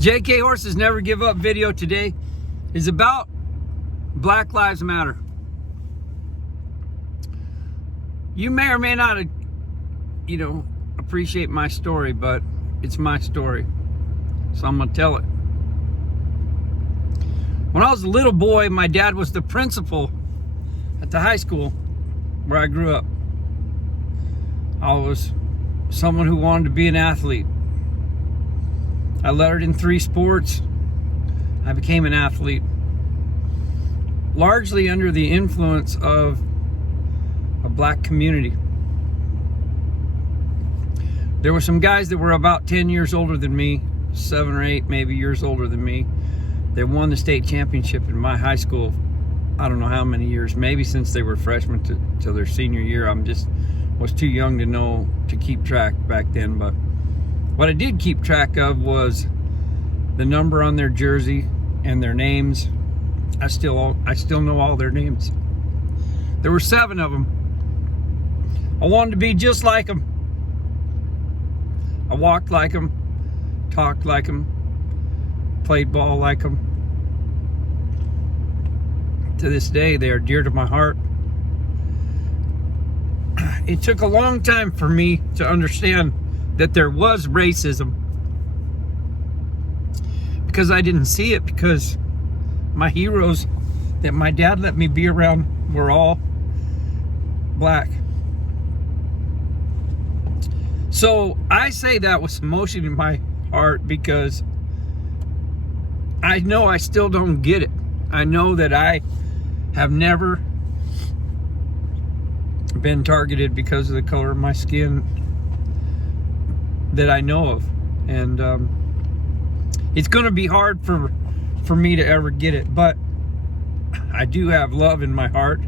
JK Horse's Never Give Up video today is about Black Lives Matter. You may or may not, appreciate my story, but it's my story, so I'm gonna tell it. When I was a little boy, my dad was the principal at the high school where I grew up. I was someone who wanted to be an athlete. I lettered in 3 sports. I became an athlete, largely under the influence of a black community. There were some guys that were about 10 years older than me, 7 or 8 maybe years older than me. They won the state championship in my high school. I don't know how many years, maybe since they were freshmen to their senior year. Was too young to know to keep track back then, but what I did keep track of was the number on their jersey and their names. I still know all their names. There were 7 of them. I wanted to be just like them. I walked like them, talked like them, played ball like them. To this day, they are dear to my heart. It took a long time for me to understand that there was racism, because I didn't see it, because my heroes that my dad let me be around were all black. So I say that with emotion in my heart, because I know I still don't get it. I know that I have never been targeted because of the color of my skin that I know of, and it's going to be hard for me to ever get it, but I do have love in my heart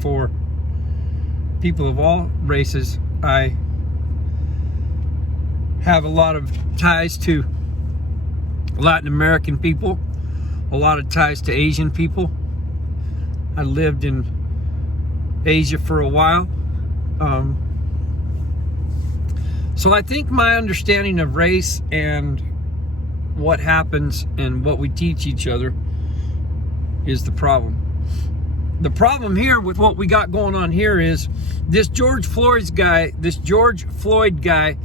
for people of all races. I have a lot of ties to Latin American people, a lot of ties to Asian people. I lived in Asia for a while. So I think my understanding of race and what happens and what we teach each other is the problem. The problem here with what we got going on here is this George Floyd guy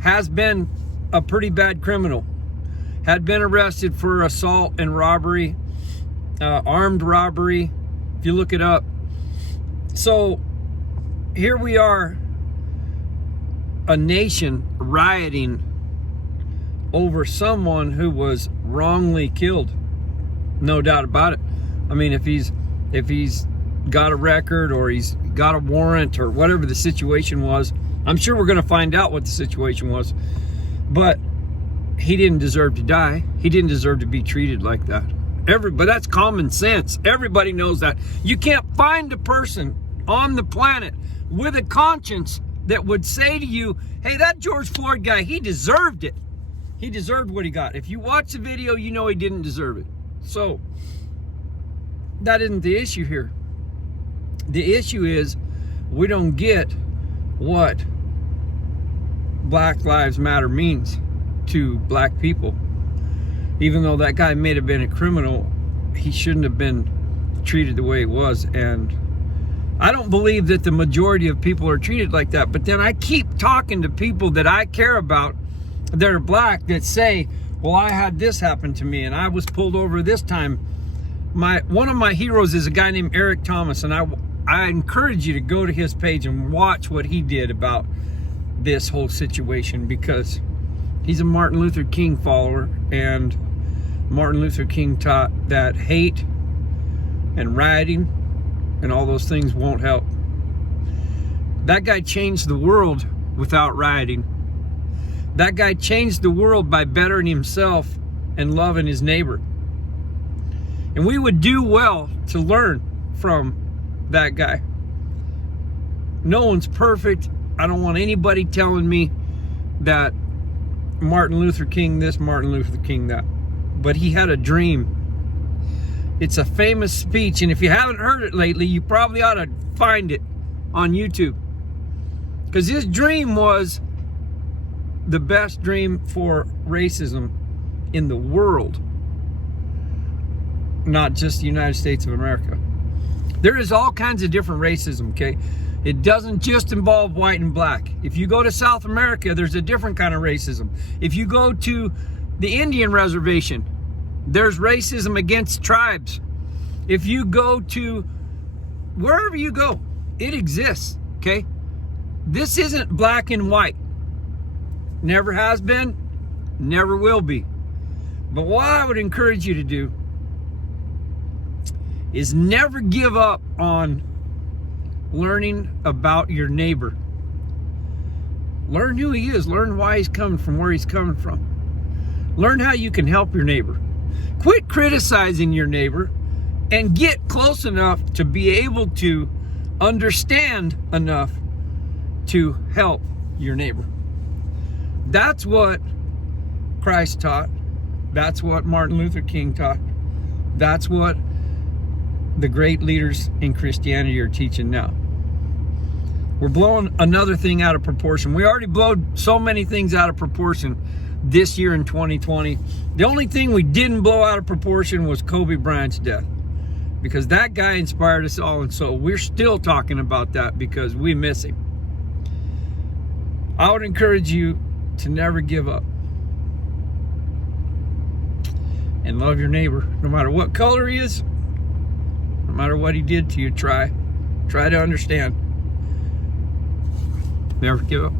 has been a pretty bad criminal. Had been arrested for assault and robbery, armed robbery, if you look it up. So here we are, a nation rioting over someone who was wrongly killed. No doubt about it. I mean, if he's got a record or he's got a warrant or whatever the situation was, I'm sure we're going to find out what the situation was. But he didn't deserve to die. He didn't deserve to be treated like that. But that's common sense. Everybody knows that. You can't find a person on the planet with a conscience that would say to you, hey, that George Floyd guy, he deserved it. He deserved what he got. If you watch the video, you know he didn't deserve it. So that isn't the issue here. The issue is we don't get what Black Lives Matter means to black people. Even though that guy may have been a criminal, he shouldn't have been treated the way he was. And I don't believe that the majority of people are treated like that. But then I keep talking to people that I care about that are black that say, well, I had this happen to me and I was pulled over this time. One of my heroes is a guy named Eric Thomas, and I encourage you to go to his page and watch what he did about this whole situation, because he's a Martin Luther King follower, and Martin Luther King taught that hate and rioting and all those things won't help. That guy changed the world without rioting. That guy changed the world by bettering himself and loving his neighbor. And we would do well to learn from that guy. No one's perfect. I don't want anybody telling me that Martin Luther King this, Martin Luther King that. But he had a dream. It's a famous speech, and if you haven't heard it lately, you probably ought to find it on YouTube. Because his dream was the best dream for racism in the world, not just the United States of America. There is all kinds of different racism, okay? It doesn't just involve white and black. If you go to South America, there's a different kind of racism. If you go to the Indian reservation, there's racism against tribes. If you go to wherever you go, it exists, okay? This isn't black and white. Never has been, never will be. But what I would encourage you to do is never give up on learning about your neighbor. Learn who he is. Learn why he's coming from, where he's coming from. Learn how you can help your neighbor. Quit criticizing your neighbor and get close enough to be able to understand enough to help your neighbor. That's what Christ taught. That's what Martin Luther King taught. That's what the great leaders in Christianity are teaching now. We're blowing another thing out of proportion. We already blowed so many things out of proportion this year in 2020. The only thing we didn't blow out of proportion was Kobe Bryant's death, because that guy inspired us all, and so we're still talking about that because we miss him. I would encourage you to never give up and love your neighbor, no matter what color he is, no matter what he did to you. Try to understand. Never give up.